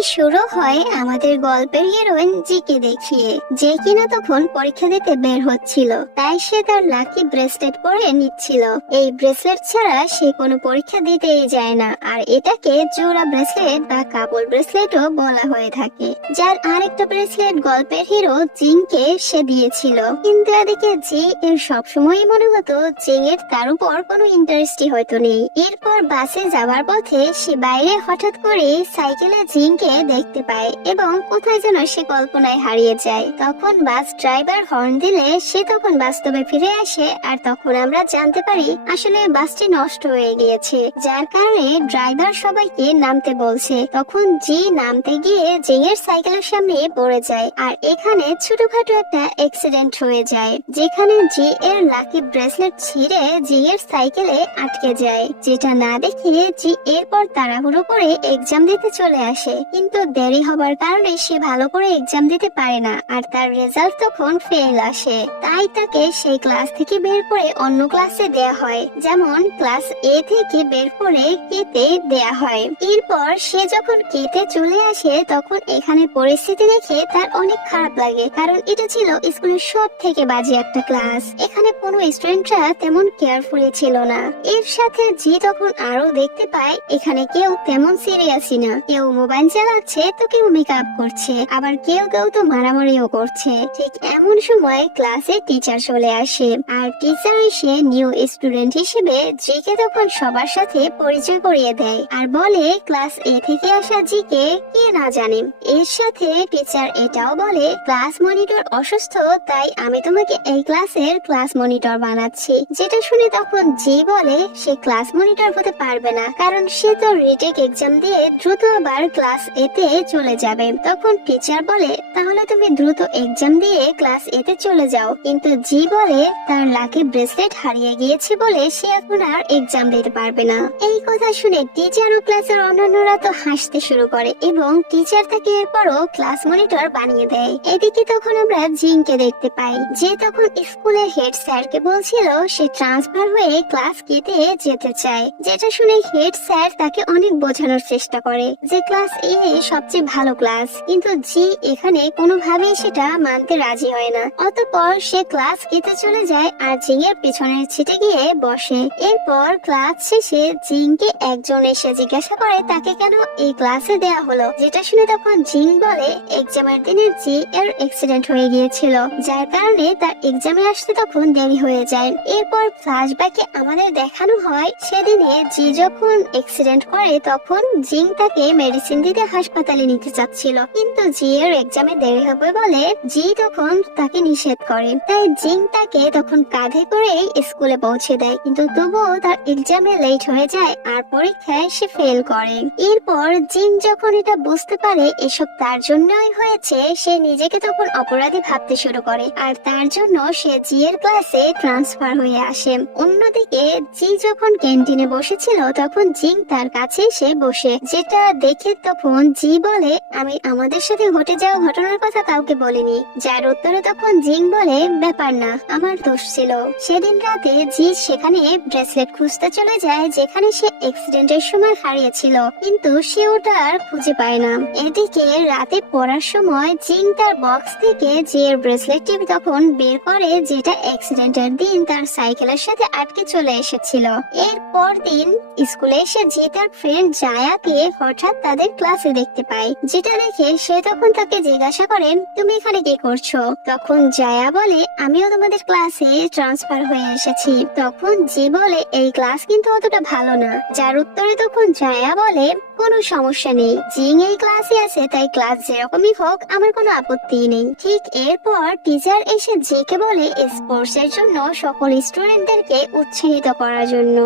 গল্পটি শুরু হয় আমাদের গল্পের হিরোইন জিকে দেখিয়ে, যে কিনা তখন পরীক্ষা দিতে বের হচ্ছিল, তাই সে তার লাকি ব্রেসলেট পরে নিচ্ছিল। এই ব্রেসলেট ছাড়া সে কোনো পরীক্ষা দিতেই যায় না, আর এটাকে জোড়া ব্রেসলেট বা কাপড় ব্রেসলেটও বলা হয়ে থাকে। যার আরেকটা ব্রেসলেট গল্পের হিরো জিংকে সে দিয়েছিল, কিন্তু এদিকে জি এর সবসময়ই মনে হতো জিং এর তার উপর কোনো ইন্টারেস্টই হয়তো নেই। এরপর বাসে যাওয়ার পথে সে বাইরে হঠাৎ করে সাইকেলে জিংকে দেখতে পায় এবং কোথায় যেন সে কল্পনায় হারিয়ে যায়। তখন বাস ড্রাইভার হর্ন দিলে সে তখন বাস্তবে ফিরে আসে, আর তখন আমরা জানতে পারি আসলে বাসটি নষ্ট হয়ে গিয়েছে, যার কারণে ড্রাইভার সবাইকে নামতে বলছে। তখন জি নামতে গিয়ে জিং এর সাইকেলের সামনে পড়ে যায়, আর এখানে ছোটখাটো একটা অ্যাক্সিডেন্ট হয়ে যায়, যেখানে জি এর লাকি ব্রেসলেট ছিঁড়ে জিং এর সাইকেলে আটকে যায়। যেটা না দেখে জি এরপর তাড়াহুড়ো করে এক্সাম দিতে চলে আসে, কিন্তু দেরি হবার কারণে সে ভালো করে এক্সাম দিতে পারে না, আর তার রেজাল্ট তখন ফেল আসে। তাই তাকে সেই ক্লাস থেকে বের করে অন্য ক্লাসে দেয়া হয়, যেমন ক্লাস এ থেকে বের করে কেতে দেয়া হয়। এরপর সে যখন কেতে চলে আসে তখন এখানে পরিস্থিতি দেখে তার অনেক খারাপ লাগে, কারণ এটা ছিল স্কুলের সব থেকে বাজে একটা ক্লাস। এখানে কোনো স্টুডেন্টরা তেমন কেয়ারফুলি ছিল না। এর সাথে জি তখন আরো দেখতে পায় এখানে কেউ তেমন সিরিয়াসই না, কেউ মোবাইল চালাচ্ছে তো কেউ মেকআপ করছে, আবার কেউ কেউ তো মারামারিও করছে। ঠিক এমন সময় ক্লাসে টিচার চলে আসে, আর টিচার এসে নিউ স্টুডেন্ট হিসেবে জিকে তখন সবার সাথে পরিচয় করিয়ে দেয়, আর বলে ক্লাস এ থেকে আসা জিকে কে না জানে। এর সাথে টিচার এটাও বলে ক্লাস মনিটর অসুস্থ, তাই আমি তোমাকে এই ক্লাসের ক্লাস মনিটর বানাচ্ছি। যেটা শুনে তখন জি বলে সে ক্লাস মনিটর হতে পারবে না, কারণ সে তো রিটেক এক্সাম দিয়ে দ্রুত আবার ক্লাস এতে চলে যাবে। তখন টিচার বলে তাহলে তুমি দ্রুত এক্সাম দিয়ে ক্লাস এতে চলে যাও, কিন্তু জি বলে তার লাকি ব্রেসলেট হারিয়ে গিয়েছে বলে সে এখন আর এক্সাম দিতে পারবে না। এই কথা শুনে টিচার ও ক্লাসের অন্যান্যরা তো হাসতে শুরু করে এবং টিচার তাকে এরপরও ক্লাস মনিটর বানিয়ে দেয়। এদিকে তখন আমরা জিংকে দেখতে পাই, যে তখন স্কুলের হেড স্যারকে বলছিল সে ট্রান্সফার হয়ে ক্লাস কেতে যেতে চায়। যেটা শুনে হেড স্যার তাকে অনেক বোঝানোর চেষ্টা করে যে ক্লাস এ সবচেয়ে ভালো ক্লাস, কিন্তু জি এখানে কোনোভাবেই সেটা মানতে রাজি হয় না। অতঃপর সে ক্লাস কেতে চলে যায় আর জিং এর পিছনের সিটে গিয়ে বসে। এরপর ক্লাস শেষে জিংকে একজন এসে জিজ্ঞাসা করে তাকে কেন এই ক্লাসে দেয়া হলো। যেটা শুনে তখন জিং বলে এক্সামের দিনে জি এর অ্যাক্সিডেন্ট হয়ে গিয়েছিল, যার কারণে তার এক্সামে আসতে তখন দেরি হয়ে যায়। এরপর ফ্ল্যাশব্যাকে আমাদের দেখানো হয় সেদিনে জি যখন অ্যাক্সিডেন্ট করে তখন জিং তাকে মেডিসিন দিতে হাসপাতালে নিতে চাচ্ছিল, কিন্তু জি এর এক্সামে দেরি হবে বলে জি তখন তাকে নিষেধ করে। তাই জিং তাকে তখন কাঁধে করে স্কুলে পৌঁছে দেয়, কিন্তু তবুও তার এক্সামে লেট হয়ে যায় আর পরীক্ষায় সে ফেল করে। এরপর জিং যখন এটা বুঝতে পারে এসব তার জন্যই হয়েছে, সে নিজেকে তখন অপরাধী ভাবতে শুরু করে, আর তার জন্য সে জি এর ক্লাসে ট্রান্সফার হয়ে আসে। অন্যদিকে জি যখন ক্যান্টিনে বসেছিল তখন জিং তার কাছে এসে বসে, যেটা দেখে তখন জি বলে আমি আমাদের সাথে ঘটে যাওয়া ঘটনার কথা কাউকে বলিনি। যার উত্তরে তখন জিং বলে ব্যাপার না, আমার দোষ ছিল। সেদিন রাতে জি সেখানে ব্রেসলেট খুঁজতে চলে যায় যেখানে সে অ্যাক্সিডেন্টের সময় হারিয়েছিল, কিন্তু সে ওটা আর খুঁজে পায় না। এদিকে রাতে পড়ার সময় জিং তার বক্স থেকে জি এর ব্রেসলেটটি তখন বের করে, যেটা অ্যাক্সিডেন্টের দিন তার সাইকেলের সাথে আটকে চলে এসেছিল। এরপর দিন স্কুলে এসে জি তার ফ্রেন্ড জায়াকে হঠাৎ তাদের ক্লাসে দেখতে পায়, যেটা দেখে সে তখন তাকে জিজ্ঞাসা করেন তুমি এখানে কি করছো। তখন জায়া বলে আমিও তোমাদের ক্লাসে ট্রান্সফার হয়ে এসেছি। তখন জি বলে এই ক্লাস কিন্তু অতটা ভালো না, যার উত্তরে তখন জায়া বলে কোনো সমস্যা নেই, জিং এই ক্লাসে আছে তাই ক্লাস যেরকমই হোক আমার কোনো আপত্তি নেই। ঠিক এরপর টিচার এসে জিকে বলে স্পোর্টস এর জন্য সকল স্টুডেন্টদেরকে উৎসাহিত করার জন্য।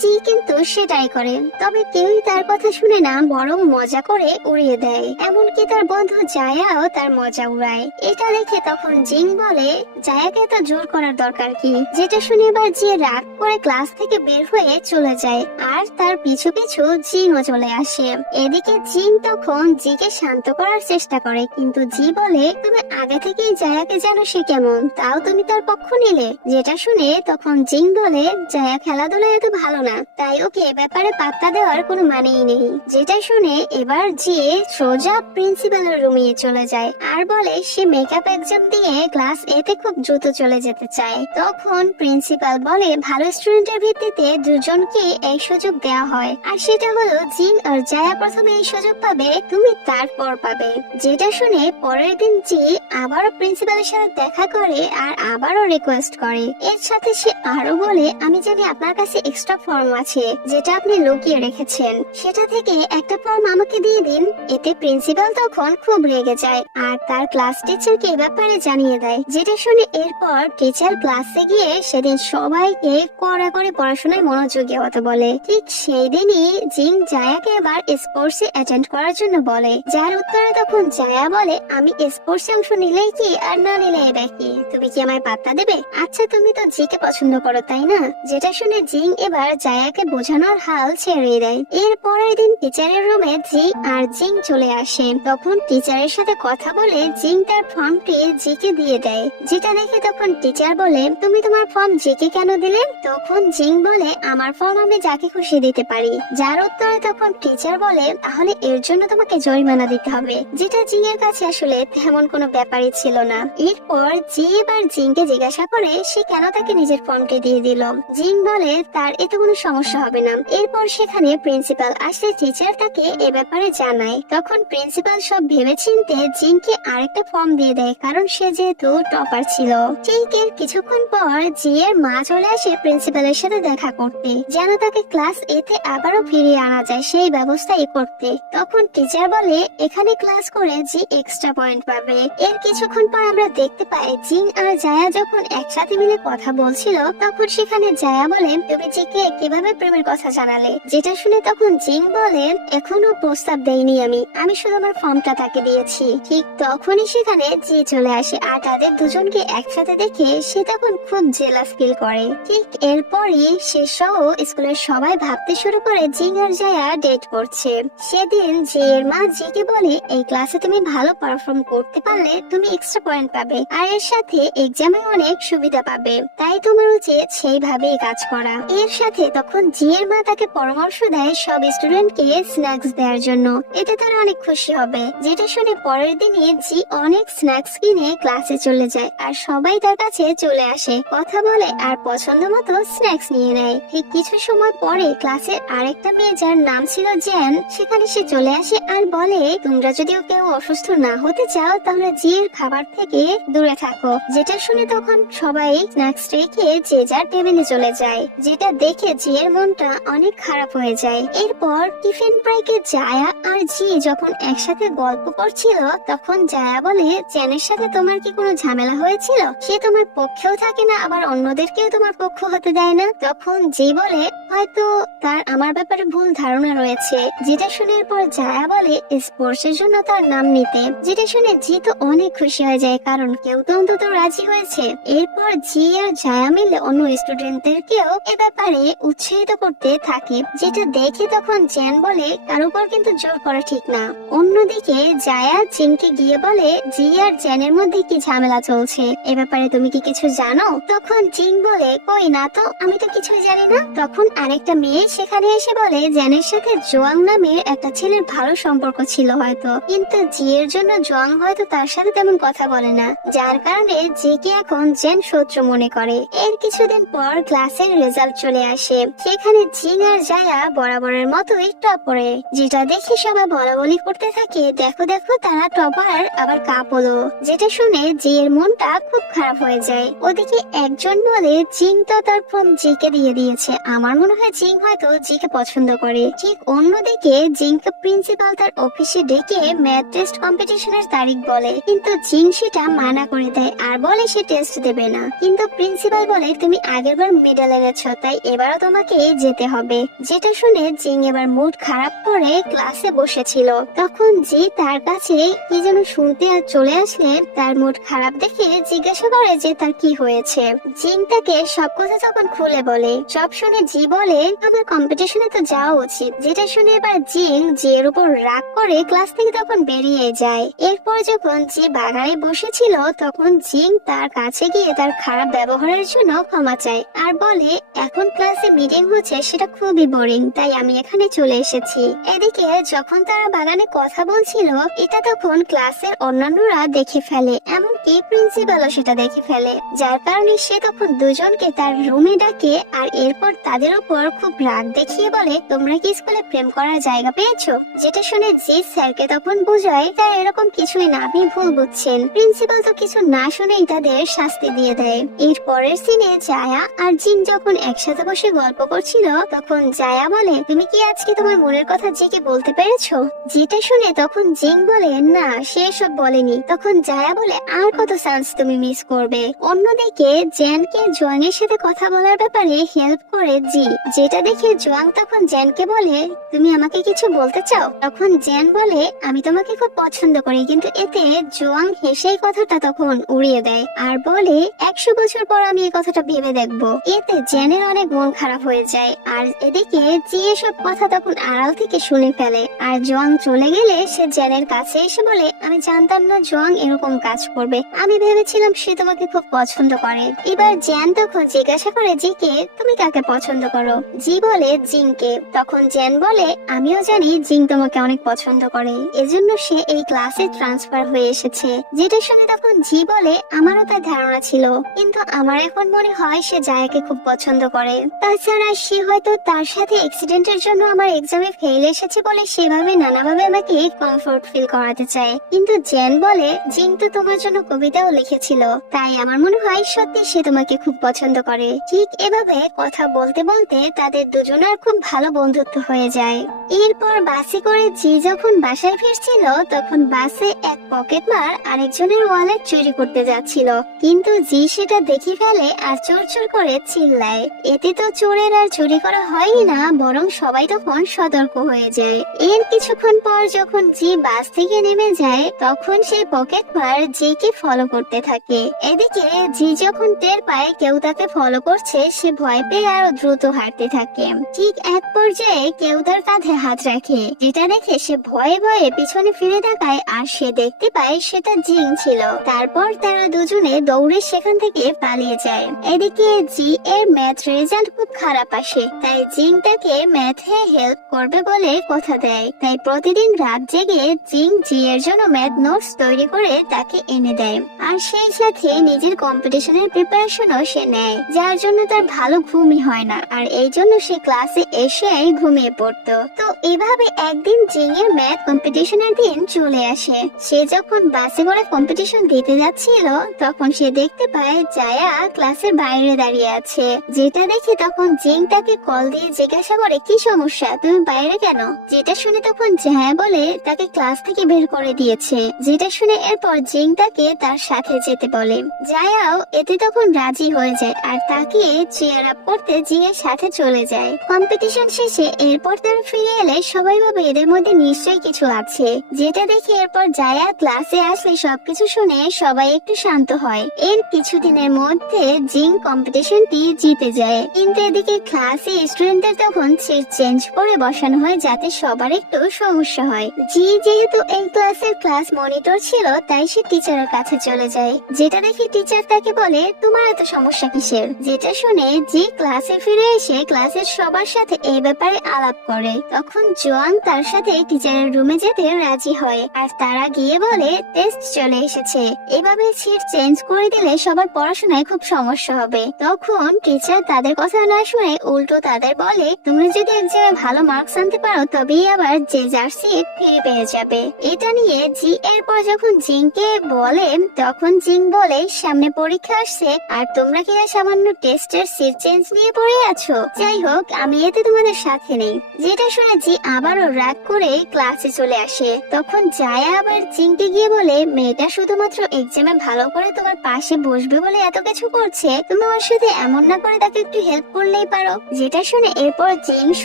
জি কিন্তু সেটাই করে, তবে কেউই তার কথা শুনে না, বরং মজা করে উড়িয়ে দেয়। এমনকি তার বন্ধু জায়াও তার মজা উড়ায়। এটা দেখে তখন জিং বলে জায়াকে এত জোর করার দরকার কি। যেটা শুনে এবার জি রাগ করে ক্লাস থেকে বের হয়ে চলে যায়, আর তার পিছু পিছু জিংও চলে আসে। আসে। এদিকে জিং তখন জিকে শান্ত করার চেষ্টা করে, কিন্তু জি বলে তুমি আগে থেকেই জায়াকে জানো সে কেমন, তাও তুমি তার পক্ষ নিলে। যেটা শুনে তখন জিং বলে জায়া খেলাধুলায় এত ভালো না, তাই ওকে এ ব্যাপারে পাত্তা দেওয়ার কোনো মানেই নেই। যেটা শুনে এবার জি সোজা প্রিন্সিপালের রুমে চলে যায় আর বলে সে মেকআপ এক্সাম দিয়ে ক্লাস এতে খুব দ্রুত চলে যেতে চায়। তখন প্রিন্সিপাল বলে ভালো স্টুডেন্টের ভিত্তিতে দুজনকে এই সুযোগ দেওয়া হয়, আর সেটা হলো জিং আর জায়া প্রথমে এই সুযোগ পাবে, তুমি তারপর পাবে। যেটা শুনে পরের দিন জি আবারও প্রিন্সিপালের সাথে দেখা করে আর আবারও রিকোয়েস্ট করে। এর সাথে সে আরো বলে আমি জানি আপনার কাছে এক্সট্রা ফর্ম আছে যেটা আপনি লুকিয়ে রেখেছেন, সেটা থেকে একটা ফর্ম আমাকে দিয়ে দিন। এতে প্রিন্সিপাল তখন খুব রেগে যায় আর তার ক্লাস টিচারকে এই ব্যাপারে জানিয়ে দেয়। যেটা শুনে এরপর টিচার ক্লাসে গিয়ে সেদিন সবাইকে কড়া করে পড়াশোনায় মনোযোগী হতে বলে। ঠিক সেই দিনই জিং জায়াকে এবার স্পোর্টসে অ্যাটেন্ড করার জন্য বলে, যার উত্তরে তখন জায়া বলে আমি স্পোর্টসে অংশ নিলেই কি আর না নিলেই বাকি, তুমি কি আমায় পাত্তা দেবে? আচ্ছা তুমি তো জিকে পছন্দ করো তাই না? যেটা শুনে জিং এবার জায়াকে বোঝানোর হাল ছেড়ে দেয়। এর পরের দিন টিচারের রুমে জি আর জিং চলে আসে। তখন টিচারের সাথে কথা বলে জিং তার ফর্মটি জিকে দিয়ে দেয়। যেটা দেখে তখন টিচার বলে তুমি তোমার ফর্ম জিকে কেন দিলে? তখন জিং বলে আমার ফর্ম আমি যাকে খুশি দিতে পারি। যার উত্তরে তখন টিচার বলে তাহলে এর জন্য তোমাকে জরিমানা দিতে হবে, যেটা জিং এর কাছে আসলে তেমন কোনো ব্যাপারই ছিল না। এরপর জি এবার জিংকে জিজ্ঞাসা করে সে কেন তাকে নিজের ফর্মটি দিয়ে দিল। জিং বলে তার এতে কোনো সমস্যা হবে না। এরপর সেখানে প্রিন্সিপাল আসলে টিচার তাকে এ ব্যাপারে জানায়। তখন প্রিন্সিপাল সব ভেবেচিন্তে জিংকে আরেকটা ফর্ম দিয়ে দেয়, কারণ সে যেহেতু টপার ছিল। ঠিক এর কিছুক্ষণ পর জি এর মা চলে আসে প্রিন্সিপালের সাথে দেখা করতে, যেন তাকে ক্লাস এতে আবারও ফিরিয়ে আনা যায় সেই ব্যবস্থাই করতে। তখন টিচার বলে এখানে ক্লাস করে জি এক্সট্রা পয়েন্ট পাবে। এর কিছুক্ষণ পর আমরা দেখতে পাই জিং আর জায়া যখন একসাথে মিলে কথা বলছিল, তখন সেখানে জায়া বলে তুমি জিকে কিভাবে প্রেমের কথা জানালে? যেটা শুনে তখন জিং বলে এখনো প্রস্তাব দেইনি আমি শুধু আমার ফর্মটা তাকে দিয়েছি। ঠিক তখনই সেখানে জি চলে আসে আর তাদের দুজনকে একসাথে দেখে সে তখন খুব জেলাস ফিল করে। ঠিক এরপরই সে সহ স্কুলের সবাই ভাবতে শুরু করে জিং আর জায়া ডেট করছে। সেদিন জি এর মা জিকে বলে এই ক্লাসে তুমি ভালো পারফর্ম করতে পারলে তুমি এক্সট্রা পয়েন্ট পাবে আর এর সাথে এক্সামে অনেক সুবিধা পাবে, তাই তোমার উচিত সেইভাবেই কাজ করা। এর সাথে তখন জি এর মা তাকে পরামর্শ দেয় সব স্টুডেন্টকে স্ন্যাক্স দেওয়ার জন্য, এতে তারা অনেক খুশি হবে। যেটা শুনে পরের দিনে জি অনেক স্ন্যাক্স কিনে ক্লাসে চলে যায় আর সবাই তার কাছে চলে আসে, কথা বলে আর পছন্দ মতো স্ন্যাক্স নিয়ে নেয়। ঠিক কিছু সময় পরে ক্লাসের আরেকটা মেয়ে যার নাম ছিল জেন সেখানে সে চলে আসে আর বলে তোমরা যদিও কেউ অসুস্থ না হতে চাও তাহলে জি এর খাবার থেকে দূরে থাকো। যেটা শুনে তখন সবাই স্ন্যাক্স রেখে যে যার টেবিলে চলে যায়, যেটা দেখে জি এর মনটা অনেক খারাপ হয়ে যায়। এরপর টিফিন ব্রেকে জায়া আর জি যখন একসাথে গল্প করছিল তখন জায়া বলে জেনের সাথে তোমার কি কোনো ঝামেলা হয়েছিল? সে তোমার পক্ষেও থাকে না আবার অন্যদেরকেও তোমার পক্ষ হতে দেয় না। তখন জি বলে হয়তো তার আমার ব্যাপারে ভুল ধারণা রয়েছে। যেটা শুনে এরপর জায়া বলে স্পোর্টস এর জন্য তার নাম নিতে। যেটা শুনে জি তো অনেক খুশি হয়ে যায় কারণ কেউ তো অন্তত রাজি হয়েছে। এরপর জি আর জায়া মিলে অন্য স্টুডেন্টদেরকেও এ ব্যাপারে উৎসাহিত করতে থাকে। যেটা দেখে তখন জেন বলে তার উপর কিন্তু জোর করা ঠিক না। অন্যদিকে জায়া জিনকে গিয়ে বলে জি আর জেনের মধ্যে কি ঝামেলা চলছে, এ ব্যাপারে তুমি কি কিছু জানো? তখন জিন বলে কই না তো, আমি তো কিছুই জানি না। তখন আরেকটা মেয়ে সেখানে এসে বলে জেনের সাথে জোয়াং নামের একটা ছেলের ভালো সম্পর্ক ছিল হয়তো, কিন্তু জি এর জন্য জোয়াং হয়তো তার সাথে তেমন কথা বলে না, যার কারণে জিকে এখন জেন শত্রু মনে করে। এর কিছুদিন পর ক্লাসের রেজাল্ট চলে আসে, সেখানে জিন আর জায়া বরাবরের মতোই টপরে। যেটা দেখে সবাই বলাবলি করতে থাকে দেখো দেখো তারা টপার আবার কাপ হলো। যেটা শুনে জি এর মনটা খুব খারাপ হয়ে যায়। ওদিকে একজন বলে জিং তো তার ফর্ম জিকে দিয়ে দিয়েছে, আমার মনে হয় জিং হয়তো জিকে পছন্দ করে। ঠিক অন্যদিকে জিংকে প্রিন্সিপাল তার অফিসে ডেকে ম্যাথ টেস্ট কম্পিটিশনের তারিখ বলে, কিন্তু জিং সেটা মানা করে দেয় আর বলে সে টেস্ট দেবে না। কিন্তু প্রিন্সিপাল বলে তুমি আগেরবার মেডেল এনেছো তাই এবারও তোমাকে যেতে হবে। যেটা শুনে জিং এবার মুড খারাপ করে ক্লাসে বসেছিল। তখন জি তার কাছে কি যেন শুনতে আর চলে আসলে তার মুড খারাপ দেখে জিজ্ঞাসা করে যে তার কি হয়েছে। জিং তাকে সব কথা তখন খুলে বলে। সব শুনে জি বলে আমার কম্পিটিশনে তো যাওয়া উচিত। যেটা শুনে এবার জিং জির উপর রাগ করে ক্লাস থেকে তখন বেরিয়ে যায়। এরপর যখন জি বাগানে বসেছিল তখন জিং তার কাছে গিয়ে তার খারাপ ব্যবহারের জন্য ক্ষমা চায় আর বলে এখন ক্লাসে মিটিং হচ্ছে, সেটা খুবই বোরিং, তাই আমি এখানে চলে এসেছি। এদিকে যখন তারা বাগানে কথা বলছিল এটা তখন ক্লাসের অন্যান্যরা দেখে ফেলে, এমনকি প্রিন্সিপালও সেটা দেখে ফেলে, যার কারণে সে তখন দুজনকে তার রুমে ডাকে আর এরপর তাদের উপর খুব রাগ দেখিয়ে বলে তোমরা কি স্কুলে প্রেম করার জায়গা পেয়েছো? যেটা শুনে জি স্যারকে তখন বোঝায় তার এরকম কিছুই না, আপনি ভুল বুঝছেন। প্রিন্সিপাল তো কিছু না শুনেই তাদের শাস্তি দিয়ে দেয়। এর পরের সিনে জায়া আর জিং যখন একসাথে বসে গল্প করছিল তখন জায়া বলে তুমি কি আজকে তোমার মনের কথা জিকে বলতে পেরেছো? যেটা শুনে তখন জিং বলে না, সে সব বলেনি। তখন জায়া বলে আর কত চান্স তুমি মিস করবে। অন্যদিকে জেনকে জোয়াংয়ের সাথে কথা বলার ব্যাপারে হেল্প করে জি, যেটা দেখে জোয়াং তখন জেনকে বলে তুমি আমাকে কিছু বলতে চাও? তখন জেন বলে আমি তোমাকে খুব পছন্দ করি, কিন্তু এতে জোয়াং হেসেই কথাটা তখন উড়িয়ে দেয় আর বলে 100 বছর পর আমি এই কথাটা ভেবে দেখবো। এতে জেনের অনেক মন খারাপ হয়ে যায় আর এদিকে জি এসব কথা তখন আড়াল থেকে শুনে ফেলে আর জোয়াং চলে গেলে সে জেনের কাছে এসে বলে আমি জানতাম না জোয়াং এরকম কাজ করবে, আমি ভেবেছিলাম সে তোমাকে খুব পছন্দ করে। এবার জেন তখন জিজ্ঞাসা করে জিকে তুমি কাকে পছন্দ করো? জি বলে জিংকে। তখন জেন বলে আমিও জানি জিং তোমাকে অনেক পছন্দ করে, এজন্য সে এই ক্লাসে ট্রান্সফার হয়ে এসেছে। যেটা শুনে তখন জি বলে আমারও তার ধারণা ছিল, কিন্তু আমার এখন মনে হয় সে জায়াকে খুব পছন্দ করে। তাছাড়া সে হয়তো তার সাথে অ্যাক্সিডেন্টের জন্য আমার এক্সামে ফেল এসেছে বলে সেভাবে নানাভাবে আমাকে কমফোর্ট ফিল করাতে চায়। কিন্তু জেন বলে জিং তো তোমার জন্য কবিতাও লিখেছিল, তাই আমার মনে হয় সত্যি সে তোমাকে খুব পছন্দ করে। ঠিক এভাবে কথা বলতে বলতে তাদের দুজনের খুব ভালো বন্ধুত্ব হয়ে যায়। এরপর বাসে করে জি যখন বাসায় ফিরছিল তখন বাসে এক পকেটমার আরেকজনের ওয়ালেট চুরি করতে যাচ্ছিল, কিন্তু জি সেটা দেখে ফেলে আর চোর চোর করে চিল্লায়। এতে তো চোরের আর চুরি করা হয়ই না, বরং সবাই তখন সতর্ক হয়ে যায়। এর কিছুক্ষণ পর যখন জি বাস থেকে নেমে যায় তখন সেই পকেটমার জিকে ফলো করতে থাকে। এদিকে জি যখন টের পায় কেউ তাকে ফলো করছে সে ভয় পেয়ে আরো দ্রুত হাঁটতে থাকে। ঠিক এক পর্যায়ে কেউ তার কাঁধে হাত রাখে, যেটা দেখে সে ভয়ে ভয়ে পিছনে ফিরে তাকায় আর সে দেখতে পায় সেটা জিং ছিল। তারপর তারা দুজনে দৌড়ে সেখান থেকে পালিয়ে যায়। এদিকে জি এর ম্যাথ রেজাল্ট খুব খারাপ আসে, তাই জিং তাকে ম্যাথে হেল্প করবে বলে কথা দেয়। তাই প্রতিদিন রাত জেগে জিং জি এর জন্য ম্যাথ নোটস তৈরি করে তাকে এনে দেয় আর সেই সাথে নিজের কম্পিটিশনের প্রিপারেশনও সে নেয়, যার জন্য তার ভালো ঘুমই হয় না আর এই জন্য সে ক্লাসে এসে ঘুমিয়ে পড়তো। তো এভাবে একদিন জিং এর ম্যাথ কম্পিটিশনের দিন চলে আসে। সে যখন বাসে করে কম্পিটিশন দিতে যাচ্ছিল তখন সে দেখতে পায় জায়া ক্লাসের বাইরে দাঁড়িয়ে আছে, যেটা দেখে তখন জিং তাকে কল দিয়ে জিজ্ঞাসা করে কি সমস্যা, তুমি বাইরে কেন? যেটা শুনে তখন জায়া বলে তাকে ক্লাস থেকে বের করে দিয়েছে। যেটা শুনে এরপর জিং তাকে তার সাথে যেতে বলে। জায়াও এতে তখন রাজি হয়ে যায় আর তাকে চেয়ার আপ করতে জিং এর সাথে চলে যায়। কম্পিটিশন শেষে এরপর তারা ফিরে এলে সবাই ভাবে এদের মধ্যে নিশ্চয়ই কিছু আছে, যেটা দেখে এরপর জায়া ক্লাসে আসলে সবকিছু শুনে সবাই একটু শান্ত হয়। এর কিছুদিনের মধ্যে জিং কম্পিটিশনটি জিতে যায়, কিন্তু এদিকে ক্লাসে স্টুডেন্টদের তখন সিট চেঞ্জ করে বসানো হয় যাতে সবার একটু সমস্যা হয়। জি যেহেতু এই ক্লাসের ক্লাস মনিটর ছিল তাই সে টিচারের কাছে চলে যায়, যেটা দেখে টিচার তাকে বলে তোমার এত সমস্যা কিসের? যেটা শুনে জি ক্লাসে ফিরে এসে ক্লাসের সবার সাথে এই ব্যাপারে আলাপ করে। তখন জোয়াং তার সাথে টিচারের রুমে যেতে রাজি হয় আর তারা গিয়ে বলে টেস্ট চলে এসেছে, এভাবে সিট চেঞ্জ করে দিলে সবার পড়াশোনায় খুব সমস্যা হবে। তখন টিচার তাদের কথা না শুনে উল্টো তাদের বলে তোমরা যদি এক্সামে ভালো মার্কস আনতে পারো তবেই আবার যে যার সিট ফিরে পেয়ে যাবে। এটা নিয়ে জি এরপর যখন জিংকে বলে তখন জিং বলে সামনে পরীক্ষা আসছে আর তোমরা কি সামান্য টেস্টের সিট চেঞ্জ নিয়ে পড়ে আছো? যাই হোক আমি এতে তোমাদের সাথে নেই। যেটা শুনে জি আবারও রাগ করে ক্লাসে চলে আসে। তখন জায়া আবার জিংকে গিয়ে বলে মেয়েটা শুধুমাত্র এক্সামে ভালো করে তোমার পাশে বসবে বলে এত কিছু করছে, তুমি ওর সাথে এমন না করে তাকে একটু হেল্প করলেই পারো। যেটা শুনে এরপর জিং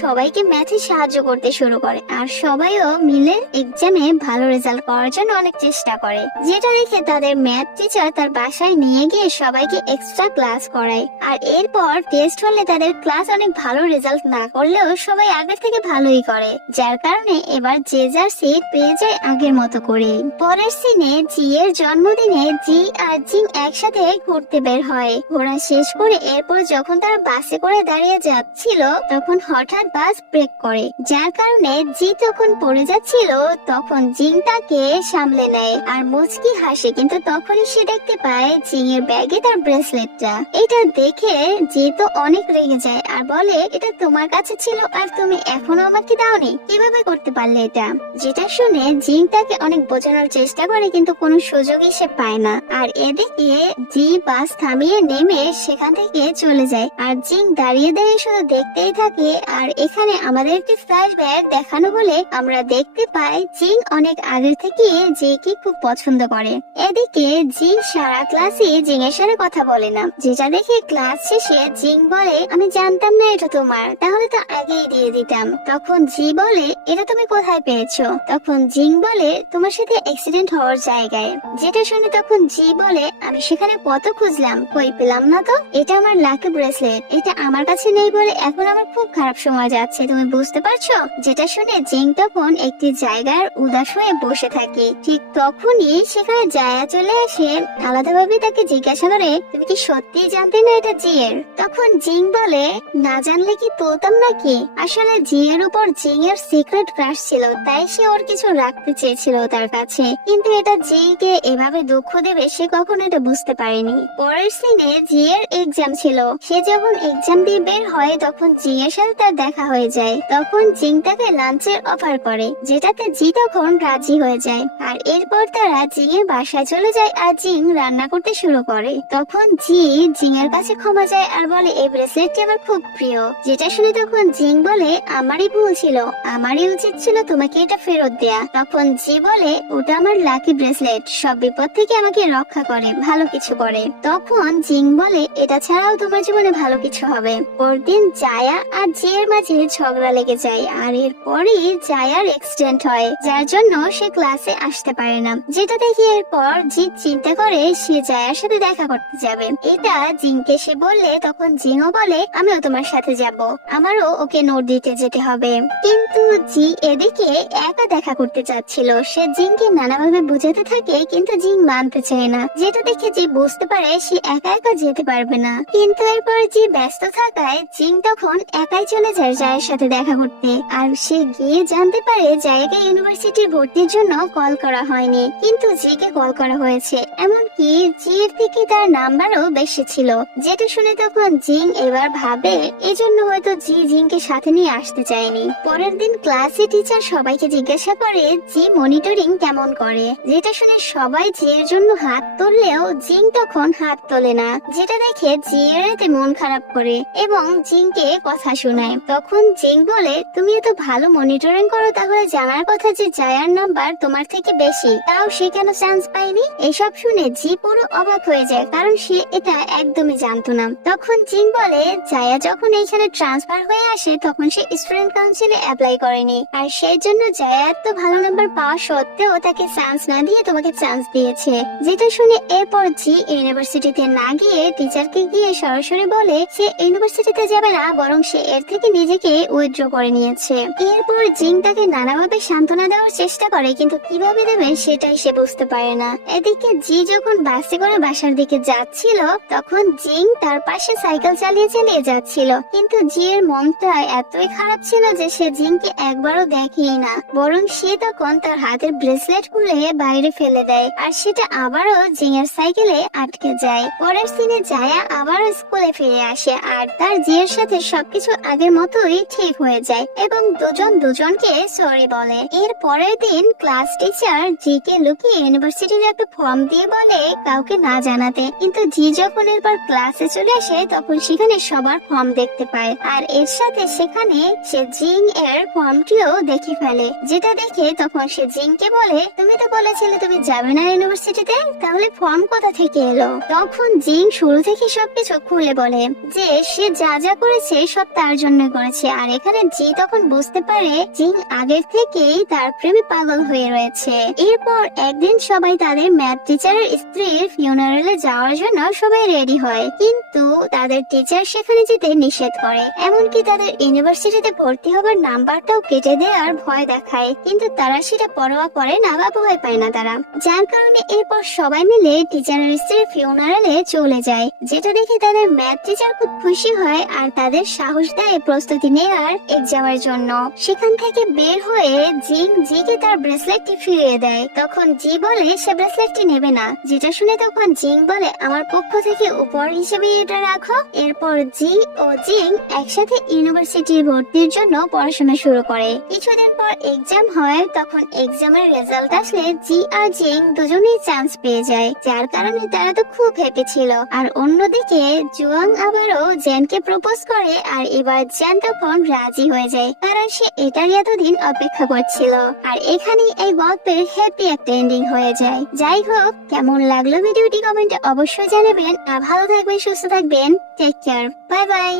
সবাইকে ম্যাথে সাহায্য করতে শুরু করে আর সবাইও মিলে এক্সামে ভালো রেজাল্ট করার জন্য অনেক চেষ্টা করে। যেটা দেখে তাদের ম্যাথ টিচার তার বাসায় নিয়ে গিয়ে সবাইকে এক্সট্রা ক্লাস করায় আর এরপর টেস্ট হলে তাদের ক্লাস অনেক ভালো রেজাল্ট না করলেও সবাই আগের থেকে ভালো ভালোই করে, যার কারণে এবার যে যার সিট পেয়ে যায় আগের মতো করে। পরের সিনে জি এর জন্মদিনে জি আর জিং একসাথে ঘুরতে বের হয়। ঘোরা শেষ করে এরপর যখন তারা বাসে করে দাঁড়িয়ে যাচ্ছিল তখন হঠাৎ বাস ব্রেক করে, যার কারণে জি তখন পড়ে যাচ্ছিল। তখন জিং তাকে সামলে নেয় আর মুচকি হাসে, কিন্তু তখনই সে দেখতে পায় জিং এর ব্যাগে তার ব্রেসলেটটা। এটা দেখে জি তো অনেক রেগে যায় আর বলে, এটা তোমার কাছে ছিল আর তুমি এখনো আমাকে দাওনি, কিভাবে করতে পারলে এটা? যেটা শুনে জিং তাকে অনেক বোঝানোর চেষ্টা করে, কিন্তু কোনো সুযোগই সে পায় না। আর এদিকে জি বাস থামিয়ে নেমে সেখান থেকে চলে যায় আর জিং দাঁড়িয়ে দাঁড়িয়ে শুধু দেখতেই থাকে। আর এখানে আমাদের একটি ফ্ল্যাশব্যাক দেখানো বলে আমরা দেখতে পাই জিং অনেক আগে থেকে জিকে খুব পছন্দ করে। এদিকে জি সারা ক্লাসে জিং এর সাথে কথা বলে না, যেটা দেখে ক্লাস শেষে জিং বলে, আমি জানতাম না এটা তোমার, তাহলে তো আগেই দিয়ে দিতাম। তখন জি বলে, এটা তুমি কোথায় পেয়েছো? তখন জিং বলে, তোমার সাথে অ্যাক্সিডেন্ট হওয়ার জায়গায়। যেটা শুনে তখন জি বলে, আমি সেখানে কত খুঁজলাম, কই পেলাম না তো। এটা আমার লাকি ব্রেসলেট, এটা আমার কাছে নেই বলে এখন আমার খুব খারাপ সময় যাচ্ছে, তুমি বুঝতে পারছো? যেটা শুনে জিং তখন একটি জায়গার উদাস হয়ে বসে থাকে। ঠিক তখনই সেখানে জায়া চলে আসে, আলাদাভাবে তাকে জিজ্ঞাসা করে, তুমি কি সত্যি জানতে না এটা জি এর? তখন জিং বলে, না জানলে কি বলতাম নাকি? আসলে জি এর উপর জিং এর সিক্রেট ক্রাশ ছিল, তাই সে ওর কিছু রাখতে চেয়েছিল তার কাছে, কিন্তু এটা জি কে এভাবে দুঃখ দেবে সে কখনো এটা বুঝতে পারেনি। পরের সিনে জি এর এক্সাম ছিল, সে যখন এক্সাম দিয়ে বের হয় তখন জি এর সাথে তার দেখা হয়ে যায়। তখন জিং তাকে লাঞ্চের অফার করে, যেটাতে জি তখন রাজি হয়ে যায়। আর এরপর তারা জিং এর বাসায় চলে যায় আর জিং রান্না করতে শুরু করে। তখন জি জিং এর কাছে ক্ষমা চায় আর বলে, এই ব্রেসলেটটি আমার খুব প্রিয়। যেটা শুনে তখন জিং বলে, আমারই ভুল ছিল, আমারই উচিত ছিল তোমাকে এটা ফেরত দেয়া। তখন জি বলে, ওটা আমার লাকি ব্রেসলেট, সব বিপদ থেকে আমাকে রক্ষা করে, ভালো কিছু করে। তখন জিং বলে, এটা ছাড়াও তোমার জীবনে ভালো কিছু হবে। পরদিন জায়া আর জি এর মাঝে ঝগড়া লেগে যায় আর এরপরই জায়ার অ্যাক্সিডেন্ট হয়, যার জন্য সে ক্লাসে আসতে পারে না। যেটা দেখে এরপর জি চিন্তা করে সে জায়ার সাথে দেখা করতে যাবে। এটা জিংকে সে বললে তখন জিংও বলে, আমিও তোমার সাথে যাব, আমারও ওকে নোট দিতে যেতে হবে। কিন্তু জি এদিকে একা দেখা করতে চাচ্ছিল, সে জিংকে নানাভাবে বুঝাতে থাকে কিন্তু জিং মানতে চায় না। যেটা দেখে জি বুঝতে পারে সে একা একা যেতে পারবে না, কিন্তু এরপর জি ব্যস্ত থাকায় জিং তখন একাই চলে যায় জায়ের সাথে দেখা করতে। আর সে গিয়ে জানতে পারে জায়গায় ইউনিভার্সিটি ভর্তির জন্য কল করা হয়নি, কিন্তু জিকে কল করা হয়েছে, এমনকি জি এর থেকে তার নাম্বারও বেশি ছিল। যেটা শুনে তখন জিং এবার ভাবে এজন্য হয়তো জি জিংকে সাথে নিয়ে আসতে চায়নি। পরের দিন ক্লাসে টিচার সবাইকে জিজ্ঞাসা করে জি মনিটরিং কেমন করে। যেটা শুনে সবাই জি এর জন্য হাত তুললেও জিং তখন হাত তোলে না, যেটা দেখে জি এর এতে মন খারাপ করে এবং জিংকে কথা শোনায়। তখন জিং বলে, তুমি এত ভালো মনিটরিং করো, তাহলে জানার কথা যে জায়ার নাম্বার তোমার থেকে বেশি, তাও সে কেন চান্স পায়নি? এসব শুনে জি পুরো অবাক হয়ে যায়, কারণ সে এটা একদমই জানতো না। তখন জিং বলে, জায়া যখন এইখানে ট্রান্সফার হয়ে আসে তখন সে স্টুডেন্ট কাউন্সিলে অ্যাপ্লাই করেনি, আর সেই জন্য জায়া এত ভালো নাম্বার পাওয়া সত্ত্বেও তাকে চান্স না দিয়ে তোমাকে চান্স দিয়েছে। যেটা শুনে এরপর জি ইউনিভার্সিটিতে না গিয়ে টিচারকে গিয়ে সরাসরি বলে সে ইউনিভার্সিটিতে যাবে না, বরং সে এর থেকে নিজেকে উইথড্র করে নিয়েছে। এরপর জিং তাকে নানাভাবে সান্ত্বনা দেওয়ার চেষ্টা করে, কিন্তু কিভাবে দেবে সেটাই সে বুঝতে পারে না। এদিকে জি যখন বাসে করে বাসার দিকে যাচ্ছিল তখন জিং তার পাশে সাইকেল চালিয়ে চালিয়ে যাচ্ছিল, কিন্তু জি এর মনটা এতই খারাপ ছিল যে সে জিংকে একবারও দেখেই না, বরং সে তখন তার হাতের ব্রেসলেট খুলে বাইরে ফেলে দেয় আর সেটা আবারও জিং এর সাইকেলে আটকে যায়। পরের সিনে জায়া আবারও স্কুলে ফিরে আসে আর তার জি এর সাথে সবকিছু আগের মতোই ঠিক হয়ে যায় এবং দুজন দুজনকে সরি বলে। এর পরের দিন ক্লাস টিচার জি কে লুকিয়ে ইউনিভার্সিটির একটা ফর্ম দিয়ে বলে কাউকে না জানাতে, কিন্তু জি যখন এরপর ক্লাসে চলে আসে তখন সেখানে সবার ফর্ম দেখতে পায় আর এর সাথে সেখানে সে জিং এর ফর্মটিও দেখে ফেলে। যেটা দেখে তখন সে জিংকে বলে, তুমি তো বলেছিলে তুমি যাবে না ইউনিভার্সিটিতে, তাহলে ফর্ম কোথা থেকে এলো? তখন জিং শুরু থেকে সবকিছু খুলে বলে যে সে যা যা করেছে সব তার জন্য করেছে। আর এখানে জি তখন বুঝতে পারে জিং আগের থেকেই তার প্রেমে পাগল হয়ে রয়েছে। এরপর একদিন সবাই তাদের ম্যাথ টিচারের স্ত্রীর ফিউনারেলে যাওয়ার জন্য সবাই রেডি হয়, কিন্তু তাদের টিচার সেখানে যেতে নিষেধ করে, এমনকি তাদের ইউনিভার্সিটিতে ভর্তি ভর্তি হবার নাম্বারটাও কেটে দেওয়ার ভয় দেখায়, কিন্তু তারা সেটা পরোয়া করে না বা ভয় পায় না তারা। যার কারণে এরপর সবাই মিলে টিচারের স্ত্রীর ফিউনারালে চলে যায়, যেটা দেখে তাদের ম্যাথ টিচার খুব খুশি হয় আর তাদের সাহস দেয় প্রস্তুতি নেওয়ার এক্সামের জন্য। সেখান থেকে বের হয়ে জিং জিকে তার ব্রেসলেটটি ফিরিয়ে দেয়। তখন জি বলে সে ব্রেসলেটটি নেবে না, যেটা শুনে তখন জিং বলে আমার পক্ষ থেকে উপহার হিসেবে এটা রাখো। এরপর জি ও জিং একসাথে ইউনিভার্সিটি ভর্তির জন্য পড়াশোনা শুরু করে। কিছুদিন পর এক্সাম হয়, তখন এক্সামের রেজাল্ট আসলে জি আর জিং দুজনেই চান্স পেয়ে যায়, যার কারণে তারা তো খুব হ্যাপি ছিল। আর অন্যদিকে জুয়াং আবারও জেনকে প্রপোজ করে, আর এবার জেন তখন রাজি হয়ে যায়, কারণ সে এটার এতদিন অপেক্ষা করছিল। আর এখানেই এই গল্পের হ্যাপি একটা এন্ডিং হয়ে যায়। যাই হোক, কেমন লাগলো ভিডিওটি কমেন্টে অবশ্যই জানাবেন। আর ভালো থাকবেন, সুস্থ থাকবেন, টেক কেয়ার, বাই বাই।